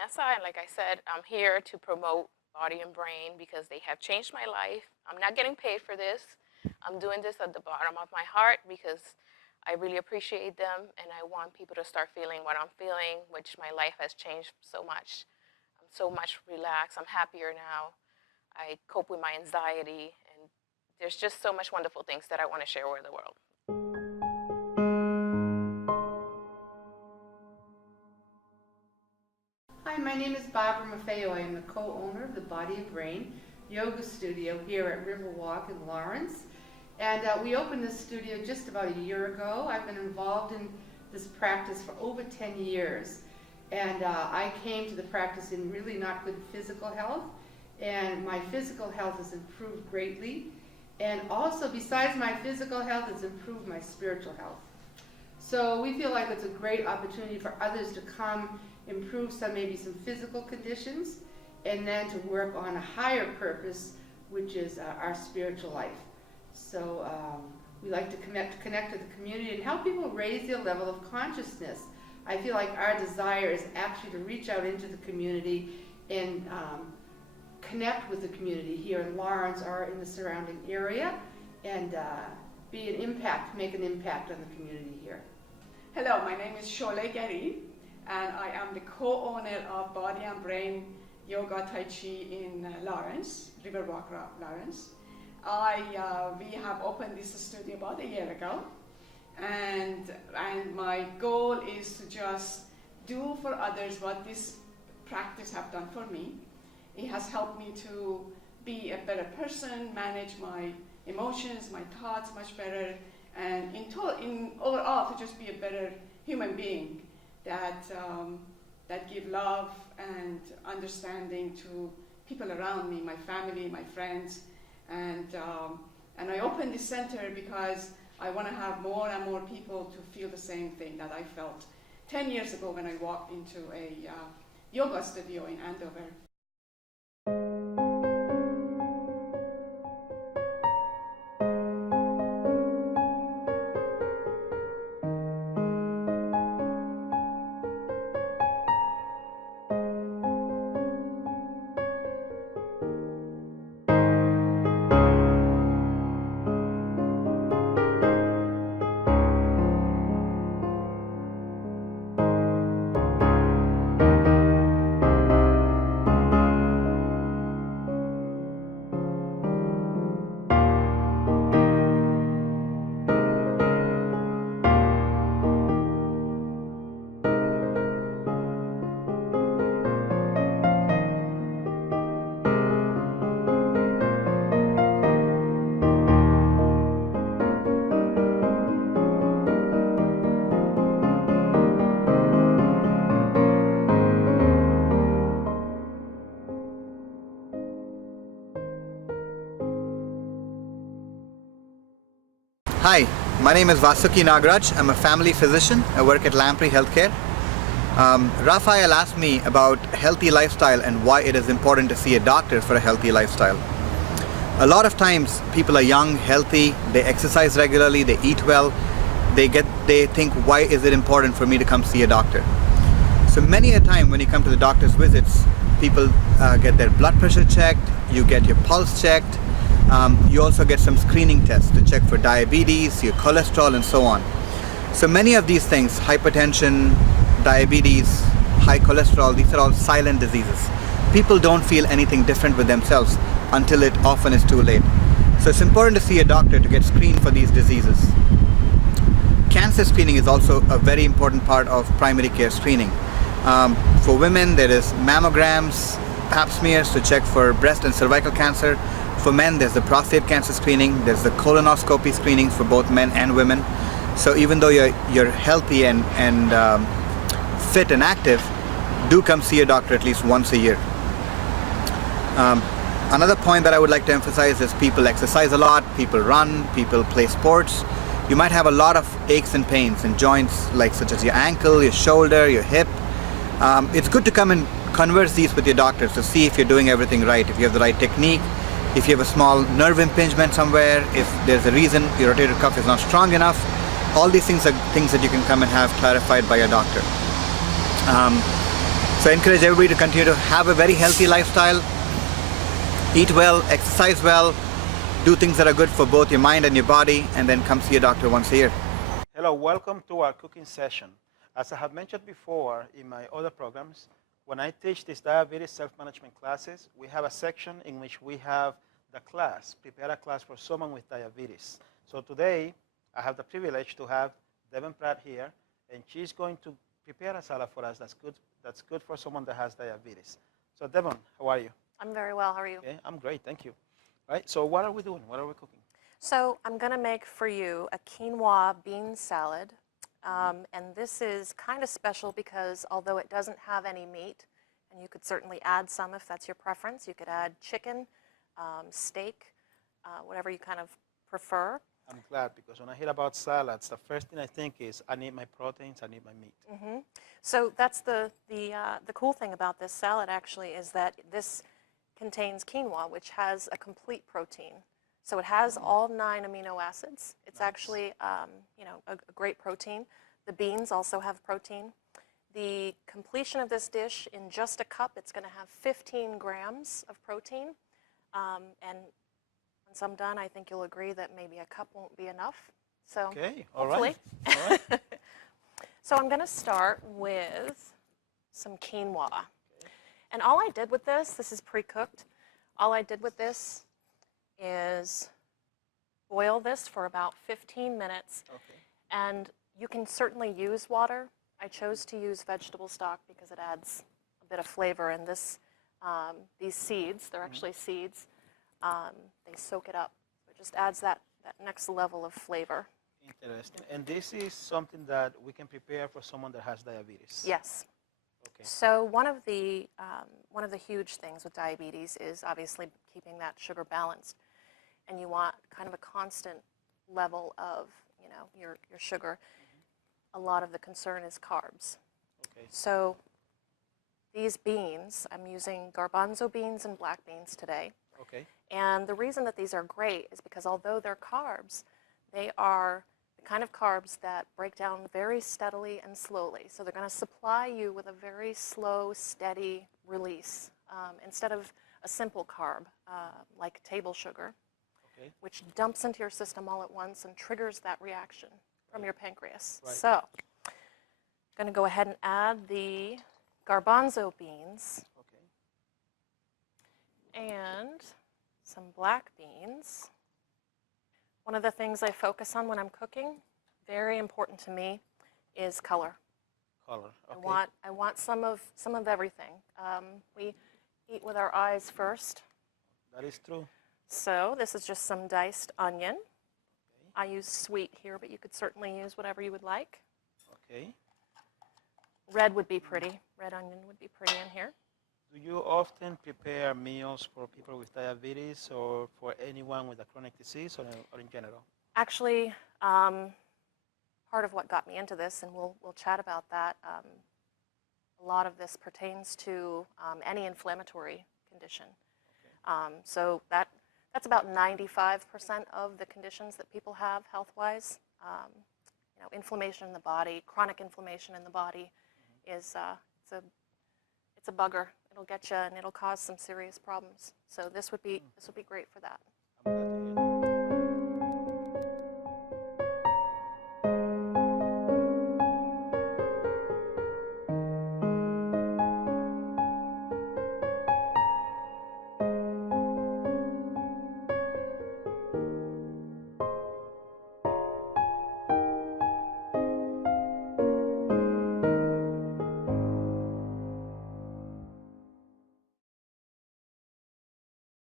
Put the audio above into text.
Vanessa, and like I said, I'm here to promote Body and Brain because they have changed my life. I'm not getting paid for this. I'm doing this at the bottom of my heart because I really appreciate them, and I want people to start feeling what I'm feeling, which my life has changed so much. I'm so much relaxed. I'm happier now. I cope with my anxiety, and there's just so much wonderful things that I want to share with the world. Hi, my name is Barbara Maffeo. I am the co-owner of the Body and Brain Yoga Studio here at Riverwalk in Lawrence. And we opened this studio just about a year ago. I've been involved in this practice for over 10 years. And I came to the practice in really not good physical health. And my physical health has improved greatly. And also, besides my physical health, it's improved my spiritual health. So we feel like it's a great opportunity for others to come improve maybe some physical conditions, and then to work on a higher purpose, which is our spiritual life. So we like to connect to the community and help people raise their level of consciousness. I feel like our desire is actually to reach out into the community and connect with the community here in Lawrence or in the surrounding area, and make an impact on the community here. Hello, my name is Sholay Gary, and I am the co-owner of Body and Brain Yoga Tai Chi in Lawrence, Riverwalk, Lawrence. We have opened this studio about a year ago, and my goal is to just do for others what this practice have done for me. It has helped me to be a better person, manage my emotions, my thoughts much better, and in overall to just be a better human being that give love and understanding to people around me, my family, my friends, and I opened this center because I want to have more and more people to feel the same thing that I felt 10 years ago when I walked into a yoga studio in Andover. Hi, my name is Vasuki Nagraj. I'm a family physician. I work at Lamprey Healthcare. Raphael asked me about healthy lifestyle and why it is important to see a doctor for a healthy lifestyle. A lot of times people are young, healthy, they exercise regularly, they eat well, they think, why is it important for me to come see a doctor? So many a time when you come to the doctor's visits, people get their blood pressure checked, you get your pulse checked, you also get some screening tests to check for diabetes, your cholesterol, and so on. So many of these things, hypertension, diabetes, high cholesterol, these are all silent diseases. People don't feel anything different with themselves until it often is too late. So it's important to see a doctor to get screened for these diseases. Cancer screening is also a very important part of primary care screening. For women, there is mammograms, pap smears to check for breast and cervical cancer. For men, there's the prostate cancer screening, there's the colonoscopy screening for both men and women. So even though you're healthy and fit and active, do come see a doctor at least once a year. Another point that I would like to emphasize is people exercise a lot, people run, people play sports. You might have a lot of aches and pains in joints such as your ankle, your shoulder, your hip. It's good to come and converse these with your doctors to see if you're doing everything right, if you have the right technique, if you have a small nerve impingement somewhere, if there's a reason your rotator cuff is not strong enough. All these things are things that you can come and have clarified by your doctor. So I encourage everybody to continue to have a very healthy lifestyle, eat well, exercise well, do things that are good for both your mind and your body, and then come see a doctor once a year. Hello, welcome to our cooking session. As I have mentioned before in my other programs, when I teach these diabetes self-management classes, we have a section in which we have the class, prepare a class for someone with diabetes. So today, I have the privilege to have Devon Pratt here, and she's going to prepare a salad for us that's good for someone that has diabetes. So Devon, how are you? I'm very well. How are you? Okay, I'm great, thank you. All right, so what are we doing? What are we cooking? So I'm going to make for you a quinoa bean salad. And this is kind of special because although it doesn't have any meat, and you could certainly add some if that's your preference, you could add chicken, steak, whatever you kind of prefer. I'm glad, because when I hear about salads, the first thing I think is I need my proteins, I need my meat. So that's the cool thing about this salad actually is that this contains quinoa, which has a complete protein. So it has all 9 amino acids. It's actually, a great protein. The beans also have protein. The completion of this dish in just a cup, it's going to have 15 grams of protein. And once I'm done, I think you'll agree that maybe a cup won't be enough. So Okay, all hopefully. right. All right. So I'm going to start with some quinoa. And all I did with this is pre-cooked. All I did with this is boil this for about 15 minutes. Okay. And you can certainly use water. I chose to use vegetable stock because it adds a bit of flavor. And these seeds, they're actually seeds, they soak it up. So it just adds that next level of flavor. Interesting. And this is something that we can prepare for someone that has diabetes. Yes. Okay. So one of the huge things with diabetes is obviously keeping that sugar balanced. And you want kind of a constant level of, your sugar. A lot of the concern is carbs. Okay. So these beans, I'm using garbanzo beans and black beans today. Okay. And the reason that these are great is because although they're carbs, they are the kind of carbs that break down very steadily and slowly. So they're going to supply you with a very slow, steady release instead of a simple carb like table sugar, Okay. which dumps into your system all at once and triggers that reaction from your pancreas. Right. So I'm going to go ahead and add the garbanzo beans Okay. and some black beans. One of the things I focus on when I'm cooking, very important to me, is color. Color. Okay. I want some of everything. We eat with our eyes first. That is true. So this is just some diced onion. Okay. I use sweet here, but you could certainly use whatever you would like. Okay. Red would be pretty. Red onion would be pretty in here. Do you often prepare meals for people with diabetes or for anyone with a chronic disease or in general? Actually, part of what got me into this, and we'll chat about that, a lot of this pertains to any inflammatory condition. Okay. So that's about 95% of the conditions that people have health-wise. Inflammation in the body, chronic inflammation in the body is it's a bugger. It'll get you and it'll cause some serious problems. So this would be great for that. I'm glad to hear that.